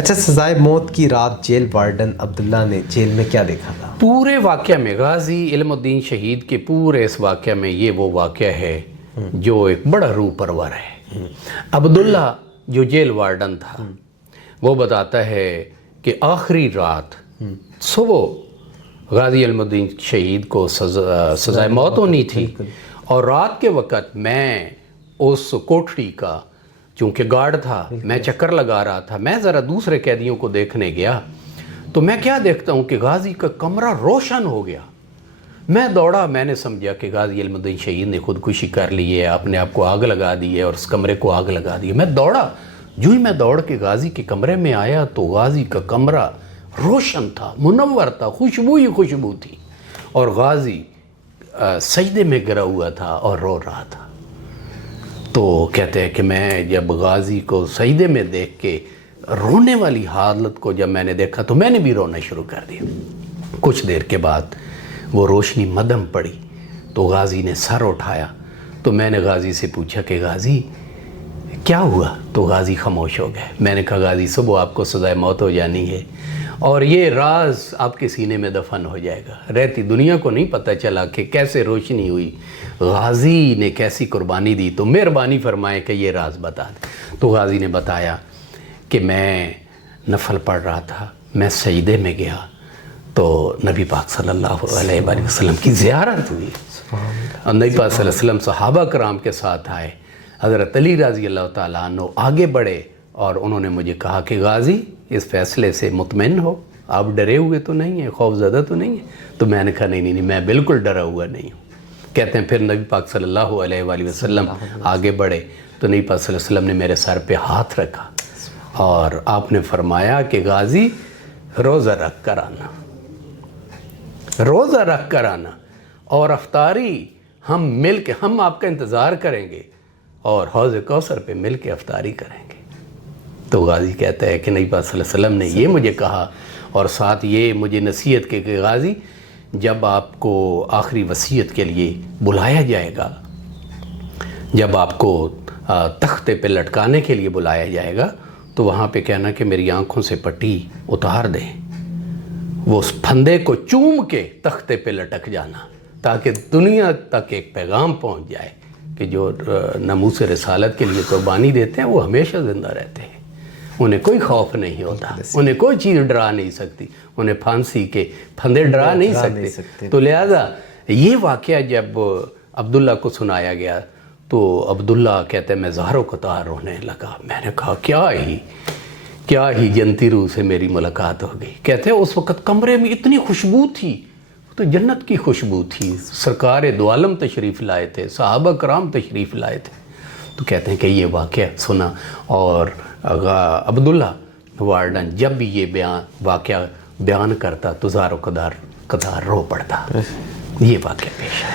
اچھا، سزائے موت کی رات جیل وارڈن عبداللہ نے جیل میں کیا دیکھا تھا؟ پورے واقعہ میں غازی علم الدین شہید کے پورے اس واقعہ میں یہ وہ واقعہ ہے جو ایک بڑا روح پرور ہے۔ عبداللہ جو جیل وارڈن تھا وہ بتاتا ہے کہ آخری رات صبح غازی علم الدین شہید کو سزائے موت ہونی تھی، اور رات کے وقت میں اس کوٹڑی کا چونکہ گارڈ تھا، میں چکر لگا رہا تھا، میں ذرا دوسرے قیدیوں کو دیکھنے گیا تو میں کیا دیکھتا ہوں کہ غازی کا کمرہ روشن ہو گیا۔ میں دوڑا، میں نے سمجھا کہ غازی علم الدین شہید نے خودکشی کر لی ہے، اپنے آپ کو آگ لگا دی ہے اور اس کمرے کو آگ لگا دی ہے۔ میں دوڑا، جو ہی میں دوڑ کے غازی کے کمرے میں آیا تو غازی کا کمرہ روشن تھا، منور تھا، خوشبو ہی خوشبو تھی، اور غازی سجدے میں گرا ہوا تھا اور رو رہا تھا۔ تو کہتے ہیں کہ میں جب غازی کو سجدے میں دیکھ کے رونے والی حالت کو جب میں نے دیکھا تو میں نے بھی رونا شروع کر دیا۔ کچھ دیر کے بعد وہ روشنی مدھم پڑی تو غازی نے سر اٹھایا، تو میں نے غازی سے پوچھا کہ غازی کیا ہوا؟ تو غازی خاموش ہو گئے۔ میں نے کہا غازی صبح آپ کو سزائے موت ہو جانی ہے اور یہ راز آپ کے سینے میں دفن ہو جائے گا۔ رہتی دنیا کو نہیں پتہ چلا کہ کیسے روشنی ہوئی، غازی نے کیسی قربانی دی، تو مہربانی فرمائے کہ یہ راز بتا دیں۔ تو غازی نے بتایا کہ میں نفل پڑھ رہا تھا، میں سجدے میں گیا تو نبی پاک صلی اللہ علیہ وآلہ وسلم کی زیارت ہوئی، اور نبی پاک صلی اللہ علیہ وسلم صحابہ کرام کے ساتھ آئے۔ حضرت علی رضی اللہ تعالیٰ عنہ آگے بڑھے اور انہوں نے مجھے کہا کہ غازی اس فیصلے سے مطمئن ہو، آپ ڈرے ہوئے تو نہیں ہیں، خوف زدہ تو نہیں ہیں؟ تو میں نے کہا نہیں، میں بالکل ڈرا ہوا نہیں ہوں۔ کہتے ہیں پھر نبی پاک صلی اللہ علیہ وآلہ وسلم آگے بڑھے تو نبی پاک صلی اللہ علیہ وسلم نے میرے سر پہ ہاتھ رکھا اور آپ نے فرمایا کہ غازی روزہ رکھ کر آنا، روزہ رکھ کر آنا، اور افطاری ہم مل کے، ہم آپ کا انتظار کریں گے اور حوض کوثر پہ مل کے افطاری کریں گے۔ تو غازی کہتا ہے کہ نبی پاک صلی اللہ علیہ وسلم نے یہ مجھے کہا اور ساتھ یہ مجھے نصیحت کی کہ غازی جب آپ کو آخری وصیت کے لیے بلایا جائے گا، جب آپ کو تختے پہ لٹکانے کے لیے بلایا جائے گا تو وہاں پہ کہنا کہ میری آنکھوں سے پٹی اتار دیں، وہ اس پھندے کو چوم کے تختے پہ لٹک جانا تاکہ دنیا تک ایک پیغام پہنچ جائے کہ جو ناموس رسالت کے لیے قربانی دیتے ہیں وہ ہمیشہ زندہ رہتے ہیں، انہیں کوئی خوف نہیں ہوتا، انہیں کوئی چیز ڈرا نہیں سکتی، انہیں پھانسی کے پھندے ڈرا نہیں سکتے۔ تو لہذا یہ واقعہ جب عبداللہ کو سنایا گیا تو عبداللہ کہتے ہیں میں زہر و قطار رونے لگا۔ میں نے کہا کیا ہی جنتی روح سے میری ملاقات ہو گئی۔ کہتے ہیں اس وقت کمرے میں اتنی خوشبو تھی، تو جنت کی خوشبو تھی، سرکار دو عالم تشریف لائے تھے، صحابہ کرام تشریف لائے تھے۔ تو کہتے ہیں کہ یہ واقعہ سنا اور عبداللہ وارڈن جب بھی یہ واقعہ بیان کرتا تو زار و قطار رو پڑتا۔ یہ واقعہ پیش آیا۔